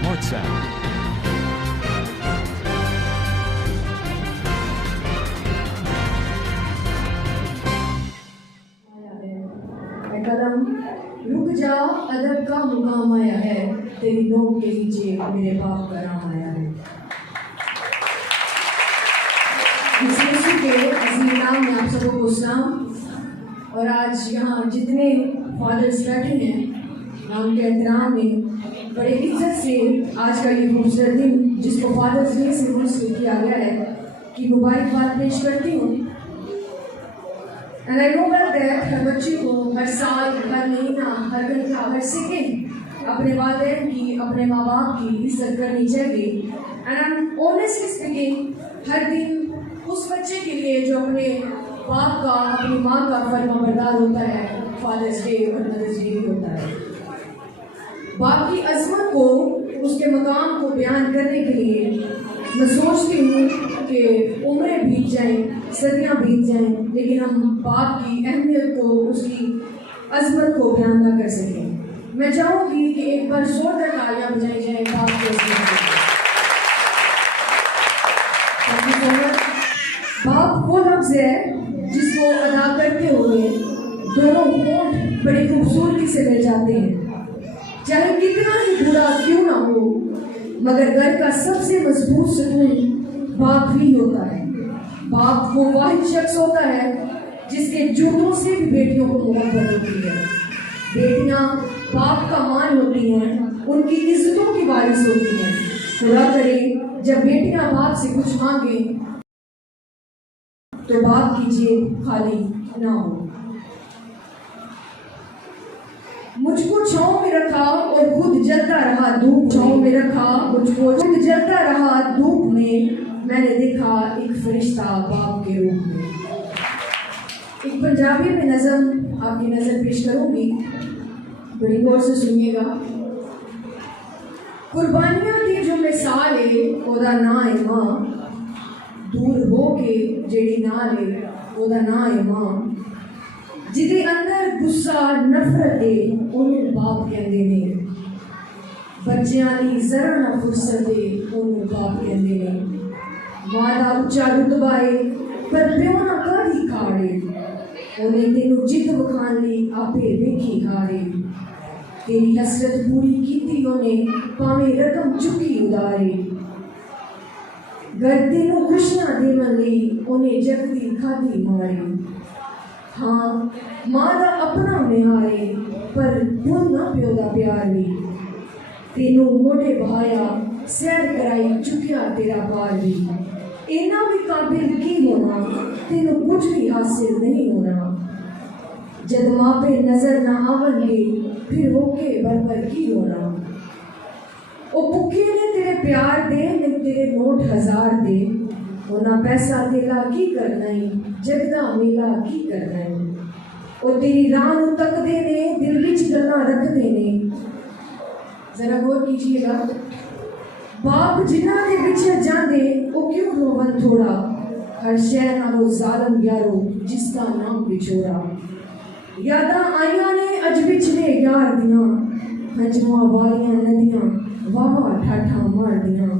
Smart Sound. कलम रुक जा, अदब का मुकाम आया है, तेरी नोक के नीचे मेरे बाप का नाम आया है। इस के अजीम नाम में आप सबको को सलाम। और आज यहाँ जितने फादर्स बैठे हैं, मैं उनके एहतराम में बड़े इज्जत से आज का ये खूबसूरत दिन, जिसको फादर्स डे से मुझसे किया गया है, कि मुबारकबाद पेश करती हूँ। And I know well that हर बच्चे को हर साल, हर महीना, हर घंटा, हर सेकेंड अपने वालिदैन की, अपने माँ बाप की इज्जत करनी चाहिए। And I'm honestly speaking, हर दिन उस बच्चे के लिए जो अपने बाप का, अपनी माँ का फर्माबरदार होता है, फादर्स डे और मदर्स डे भी होता है। बाप की अजमत को, उसके मकाम को बयान करने के लिए मैं सोचती हूँ कि उम्रें बीत जाएं, सदियाँ बीत जाएं, लेकिन हम बाप की अहमियत को, उसकी अजमत को बयान ना कर सकें। मैं चाहूँगी कि एक बार जोरदार तालियां बजाई जाएं बाप के बाप वो लफ्ज़ है जिसको अदा करते हुए दोनों होंठ बड़ी खूबसूरती से मिल जाते हैं। चाहे कितना ही बुरा क्यों ना हो, मगर घर का सबसे मजबूत सुकून बाप ही होता है। बाप वो वाहिद शख्स होता है जिसके जूतों से भी बेटियों को मोहब्बत होती है। बेटियां बाप का मान होती हैं, उनकी इज्जतों की वारिस होती हैं। खुदा करे जब बेटियां बाप से कुछ मांगे तो बाप की जेब खाली ना हो। मुझको छांव में रखा और खुद जलता रहा धूप, छांव में रखा मुझको खुद जलता रहा धूप में, मैंने देखा एक फरिश्ता बाप के रूप में। एक पंजाबी में नज़म आपकी नज़र पेश करूंगी, बड़ी गौर से सुनिएगा। कुर्बानियां दी जो मिसाल है ओदा ना है मां, दूर हो के जेड़ी नाल है ओदा ना है मां, जिदे अंदर गुस्सा नफरत है ओनू बाप कहंदे ने, बच्चियां दी जरा ना फुर्सत है ओनू बाप कहंदे ने, मां दा उच्चा रुतबा है पर प्यो ना कादी खाड़े, ओने तेनू जित वखान ली आपे वेखी हारे, तेरी हसरत पूरी कीती ओने भावें रकम चुकी उदारे, घर तेनू खुशियां देवन लई ओने जगदी खादी मारे। हाँ मां दा अपना निहारे पर भुल ना प्यो दा प्यार भी, तेनू मोटे बहाया सैर कराई चुकिया तेरा पार भी, इना भी काबिल की होना तेनू कुछ भी हासिल नहीं होना, जद माँ पे नजर ना आवनगे फिर होके बरबर की होना। ओ भुखे ने तेरे प्यार दे ने तेरे नोट हजार दे, होना पैसा तेला की करना ही जगदा मेला की करना है, और तेरी राह नू तकदे ने दिल विच गल्लां रखदे ने। जरा गौर कीजिएगा, बाप जिन्हां दे विच जांदे ओ क्यों रोवन थोड़ा, हर शह नालों जालम यारो जिसका नाम बिछोड़ा, यादां आईयां ने अज पिछले यार दियां, हंजमा वालियां नदियां वावा ठाठा मार दियां,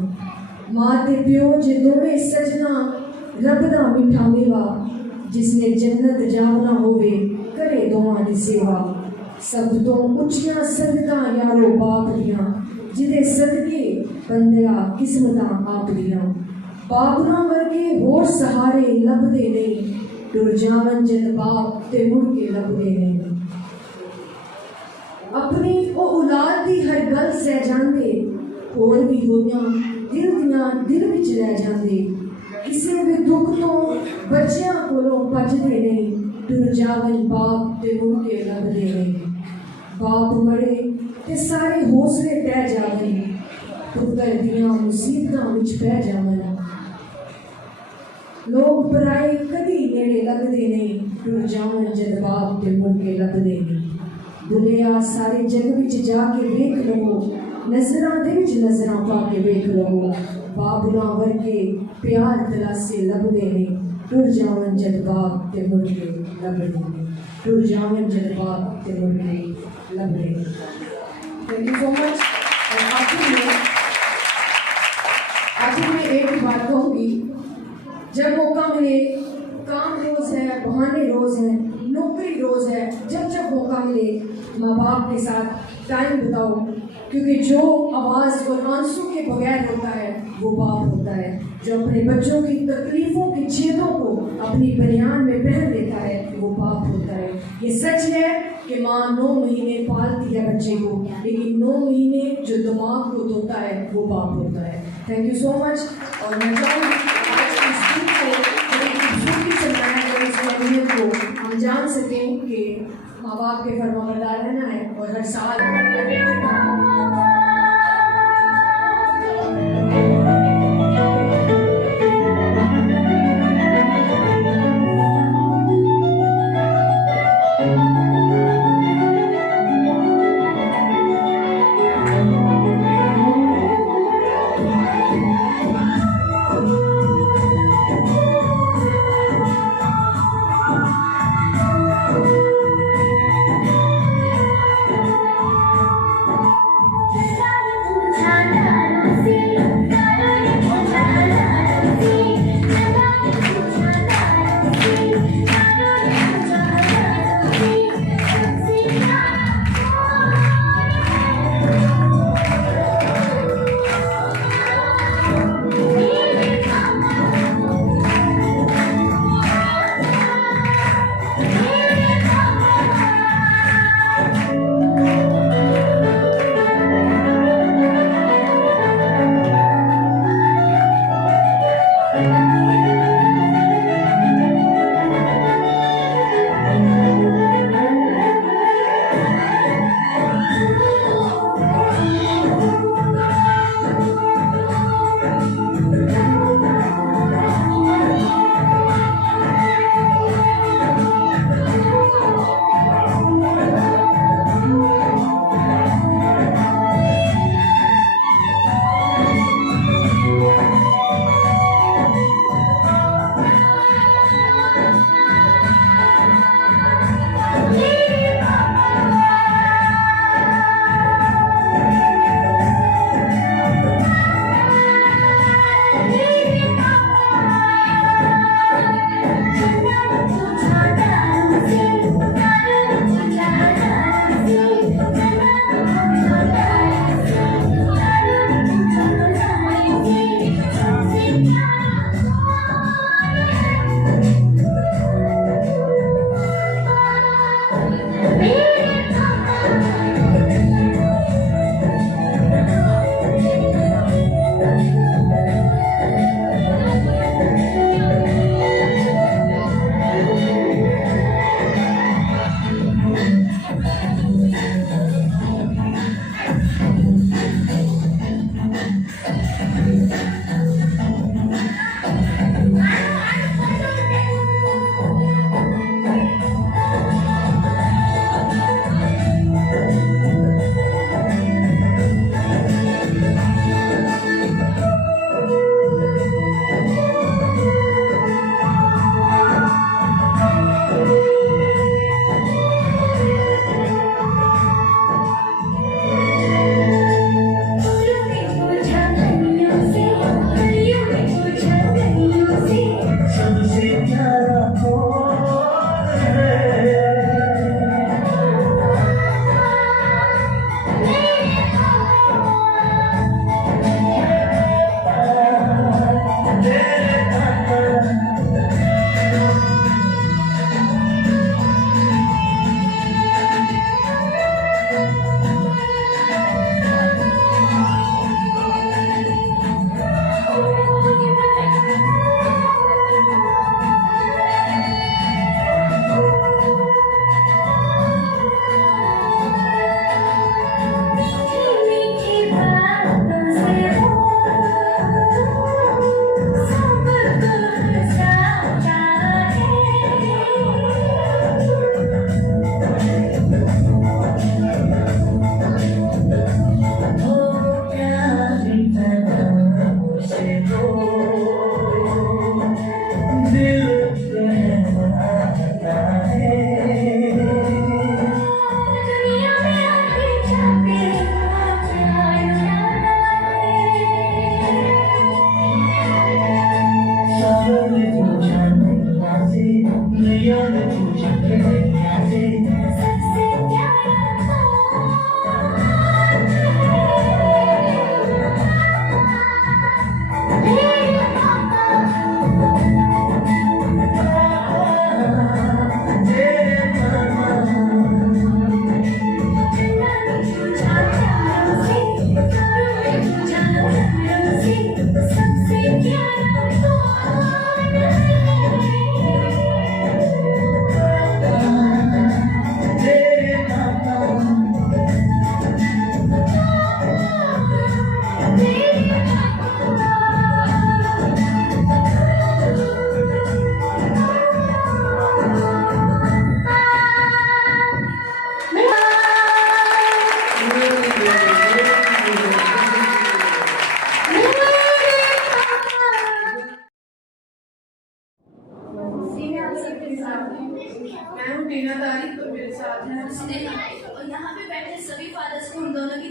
मां ते प्यो जे दोवें सजना रब दा मिठा मेवा, जिसने जन्नत जावना होवे करे दोवां दी सेवा, सब तो उच्चियां सदकां यारो बाप दियां, जिदे सदके बंदिया किस्मतां आप दियां, बाबुरां वर्गे होर सहारे लभदे नहीं, टुर जावन जद बाप ते मुड़ के लभदे नहीं। अपनी ओ औलाद दी हर गल सह जांदे, होर भी होइयां दिल दियां दिल विच रह जांदे, किसे भी दुख तो बच्चियां कोलों भजदे नहीं, टुर जावन बाप ते मुड़ के लभदे नहीं। बाप मरे ते सारे हौसले टह जावन, पुत्तर दियां मुसीबतां विच पै जावन, लोग पराए कदी नेड़े लगदे नहीं, टुर जावन जद बाप ते मुड़ के लभदे नहीं। दुनिया सारे जग विच जाके वेख लवो, नजरां दे विच नजरां पा के वेख लवो, बाबुलां वर्गे प्यार तलासे लभदे नहीं, टुर जावन जद बाप ते मुड़ के लभदे नहीं, टुर जावन जद बाप ते मुड़ के लभदे नहीं। Thank you so much. और आखिर में एक ही बात कहूँगी, जब मौका मिले, काम रोज है, बहाने रोज है, नौकरी रोज है, जब जब मौका मिले माँ बाप के साथ टाइम बिताओ, क्योंकि जो आवाज़ और आंसू के बगैर होता है वो बाप होता है, जो अपने बच्चों की तकलीफ़ों की चीज़ों को अपनी बनियान में पहन देता है वो बाप होता है। ये सच है कि माँ 9 महीने पालती है बच्चे को, लेकिन 9 महीने जो दिमाग को धोता है वो बाप होता है। Thank you so much. और मैं चाहूँगी आज इस दिन को बड़ी खूबसूरती से मनाया जाए, इस अहमियत को हम जान सकें कि माँ बाप के फरमाबरदार रहना है और हर साल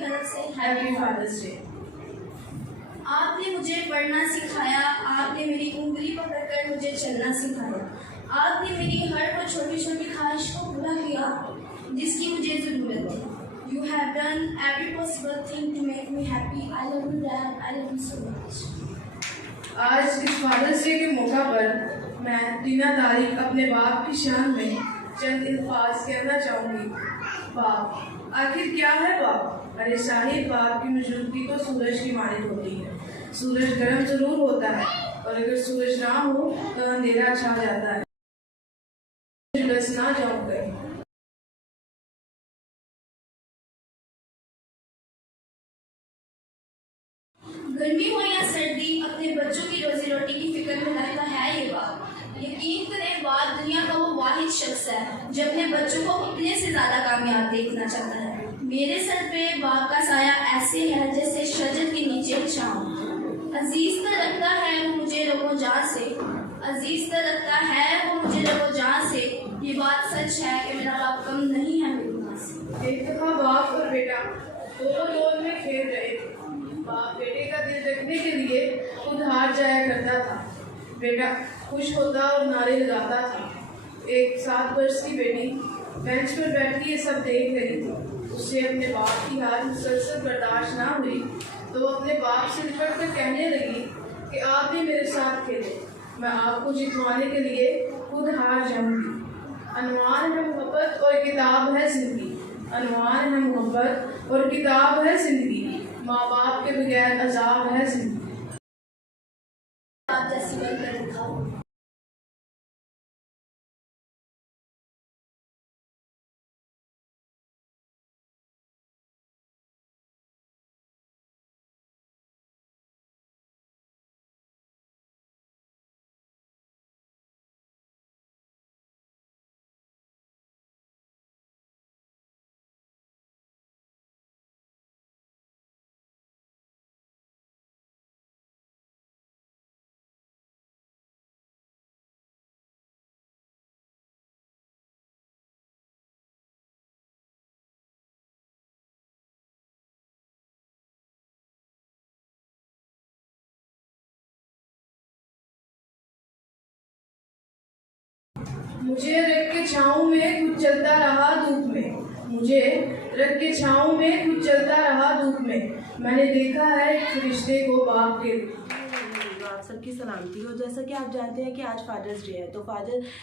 तरफ से हैप्पी फादर्स डे। आपने मुझे पढ़ना सिखाया, आपने मेरी उंगली पकड़कर मुझे चलना सिखाया, आपने मेरी हर वो छोटी छोटी ख्वाहिश को पूरा किया जिसकी मुझे ज़रूरत थी। You have done every possible thing to make me happy. I love you, Dad. I love you so much. आज इस फादर्स डे के मौका पर मैं दीना तारीख अपने बाप की शान में चंद अल्फाज कहना चाहूँगी। बाप, आखिर क्या है बाप? अरे शाहिद, बाप की मौजूदगी तो सूरज की मानिंद होती है। सूरज गर्म जरूर होता है और अगर सूरज ना हो तो अंधेरा छा जाता है। झुलस ना जाऊँ कहीं। गर्मी हो या सर्दी, अपने बच्चों की रोजी रोटी की फिक्र में रहता है ये बाप। यकीन करें, बाप दुनिया का वो वाहिद शख्स है जो अपने बच्चों को अपने से ज़्यादा कामयाब देखना चाहता है। मेरे सर पे बाप का साया ऐसे है जैसे शजर के नीचे छाँव। अजीज तो रखता है वो मुझे रगो जान से, अजीज तो रखता है वो मुझे रगो जान से। ये बात सच है कि मेरा बाप कम नहीं है मेरी माँ से। एक दफा बाप और बेटा दोनों दौर में खेल रहे थे। बाप बेटे का दिल रखने के लिए खुद हार जाया करता था। बेटा खुश होता और नारे लगाता था। एक 7 वर्ष की बेटी बेंच पर बैठी ये सब देख रही थी। उसे अपने बाप की हार मुसलसल बर्दाश्त ना हुई तो वो अपने बाप से लिपट कर कहने लगी कि आप भी मेरे साथ खेलें, मैं आपको जितवाने के लिए खुद हार जाऊंगी। अनवान है मोहब्बत और किताब है जिंदगी, अनवान है मोहब्बत और किताब है जिंदगी, माँ बाप के बगैर अजाब है जिंदगी। आप जैसी बनकर दिखाओ। मुझे रख के छाँव में खुद चलता रहा धूप में, मुझे रख के छाँव में खुद चलता रहा धूप में। मैंने देखा है एक फरिश्ते को बाप के। आप सबकी सलामती हो। जैसा कि आप जानते हैं कि आज फादर्स डे है,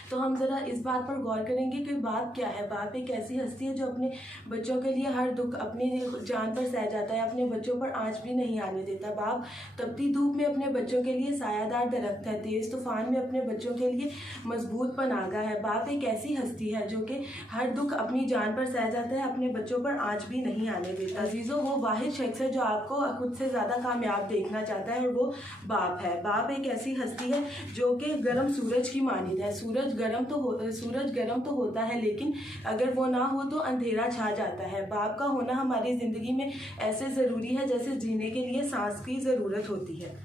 तो हम ज़रा इस बात पर गौर करेंगे कि बाप क्या है। बाप एक ऐसी हस्ती है जो अपने बच्चों के लिए हर दुख अपनी जान पर सह जाता है, अपने बच्चों पर आँच भी नहीं आने देता। बाप तपती धूप में अपने बच्चों के लिए सायादार दरख्त है, तेज़ तूफान में अपने बच्चों के लिए मजबूत पनागा है। बाप एक ऐसी हस्ती है जो कि हर दुख अपनी जान पर सह जाता है, अपने बच्चों पर आँच भी नहीं आने देता। अजीज़ों, वो वाहिद शख्स है जो आपको खुद से ज़्यादा कामयाब देखना चाहता है और वो बाप है। बाप एक ऐसी हस्ती है जो कि गर्म सूरज की मानिंद है। सूरज गर्म तो होता है, लेकिन अगर वो ना हो तो अंधेरा छा जाता है। बाप का होना हमारी ज़िंदगी में ऐसे ज़रूरी है जैसे जीने के लिए सांस की ज़रूरत होती है।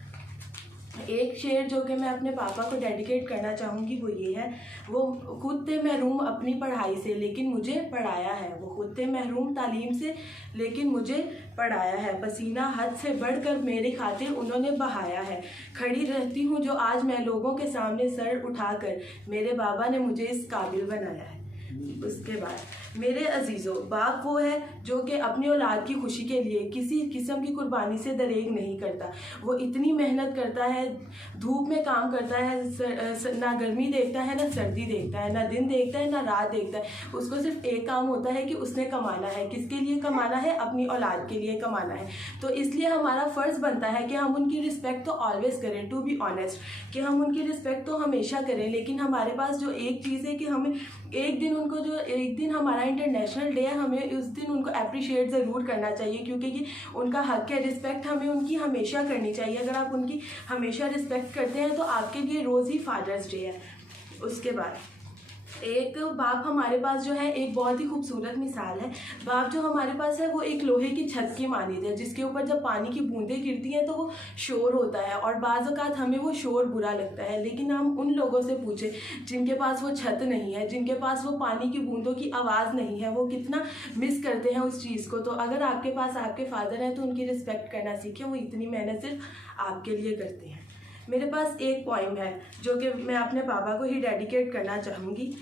एक शेर जो कि मैं अपने पापा को डेडिकेट करना चाहूँगी वो ये है, वो खुद थे महरूम अपनी पढ़ाई से लेकिन मुझे पढ़ाया है। वो खुद थे महरूम तालीम से लेकिन मुझे पढ़ाया है। पसीना हद से बढ़कर मेरे खातिर उन्होंने बहाया है। खड़ी रहती हूँ जो आज मैं लोगों के सामने सर उठाकर, मेरे बाबा ने मुझे इस काबिल बनाया है। उसके बाद मेरे अजीज़ों, बाप वो है जो कि अपनी औलाद की खुशी के लिए किसी किस्म की कुर्बानी से दरेग नहीं करता। वो इतनी मेहनत करता है, धूप में काम करता है, ना गर्मी देखता है ना सर्दी देखता है, ना दिन देखता है ना रात देखता है। उसको सिर्फ एक काम होता है कि उसने कमाना है। किसके लिए कमाना है? अपनी औलाद के लिए कमाना है। तो इसलिए हमारा फ़र्ज़ बनता है कि हम उनकी रिस्पेक्ट तो ऑलवेज़ करें, टू बी ऑनेस्ट, कि हम उनकी रिस्पेक्ट तो हमेशा करें। लेकिन हमारे पास जो एक चीज़ है कि हमें एक दिन हमारा इंटरनेशनल डे है, हमें उस दिन उनको अप्रिशिएट ज़रूर करना चाहिए, क्योंकि ये उनका हक है। रिस्पेक्ट हमें उनकी हमेशा करनी चाहिए। अगर आप उनकी हमेशा रिस्पेक्ट करते हैं तो आपके लिए रोज़ ही फादर्स डे है। उसके बाद एक बाप हमारे पास जो है एक बहुत ही खूबसूरत मिसाल है। बाप जो हमारे पास है वो एक लोहे की छत की मानिंद है, जिसके ऊपर जब पानी की बूंदें गिरती हैं तो वो शोर होता है, और बाज़ औक़ात हमें वो शोर बुरा लगता है। लेकिन हम उन लोगों से पूछें जिनके पास वो छत नहीं है, जिनके पास वो पानी की बूंदों की आवाज़ नहीं है, वो कितना मिस करते हैं उस चीज़ को। तो अगर आपके पास आपके फादर हैं तो उनकी रिस्पेक्ट करना सीखें, वो इतनी मेहनत सिर्फ आपके लिए करते हैं। मेरे पास एक पोइम है जो कि मैं अपने पापा को ही डेडिकेट करना चाहूँगी।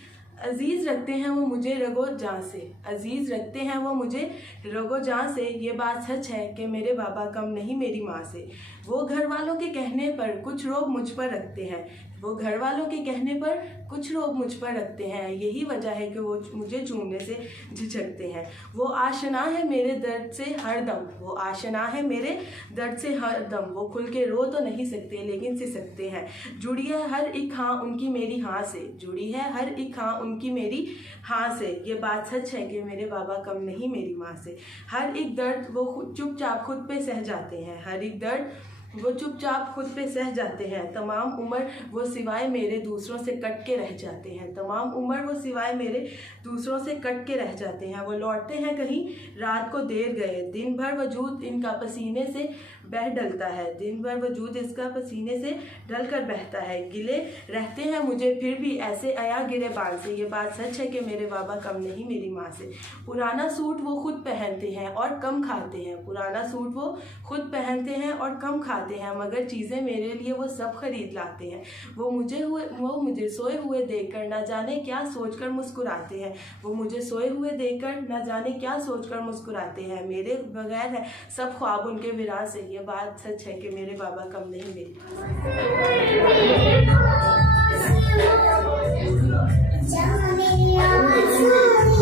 अजीज़ रखते हैं वो मुझे रगो जान से, अजीज़ रखते हैं वो मुझे रगो जान से, ये बात सच है कि मेरे बाबा कम नहीं मेरी माँ से। वो घर वालों के कहने पर कुछ रोब मुझ पर रखते हैं, वो घर वालों के कहने पर कुछ रोब मुझ पर रखते हैं, यही वजह है कि वो मुझे चूमने से झिझकते हैं। वो आशना है मेरे दर्द से हर दम, वो आशना है मेरे दर्द से हर दम, वो खुल के रो तो नहीं सकते लेकिन सिसकते हैं। जुड़ी है हर एक हाँ उनकी मेरी हाँ से, जुड़ी है हर एक हाँ उनकी मेरी हाँ से, ये बात सच है कि मेरे बाबा कम नहीं मेरी माँ से। हर एक दर्द वो चुपचाप खुद पे सह जाते हैं, हर एक दर्द वो चुपचाप खुद पे सह जाते हैं। तमाम उम्र वो सिवाय मेरे दूसरों से कट के रह जाते हैं, तमाम उम्र वो सिवाय मेरे दूसरों से कट के रह जाते हैं। वो लौटते हैं कहीं रात को देर गए, दिन भर वजूद इनका पसीने से बह डलता है, दिन भर वजूद इसका पसीने से डल कर बहता है। गिले रहते हैं मुझे फिर भी ऐसे आया गिरे बाल से, ये बात सच है कि मेरे बाबा कम नहीं मेरी माँ से। पुराना सूट वो खुद पहनते हैं और कम खाते हैं, पुराना सूट वो खुद पहनते हैं और कम खाते हैं, मगर चीज़ें मेरे लिए वो सब खरीद लाते हैं। वो मुझे सोए हुए देखकर न जाने क्या सोचकर मुस्कुराते हैं, वो मुझे सोए हुए देखकर न जाने क्या सोचकर मुस्कुराते हैं। मेरे बगैर है सब ख्वाब उनके विराज से, ये बात सच है कि मेरे बाबा कम नहीं मेरी माँ से।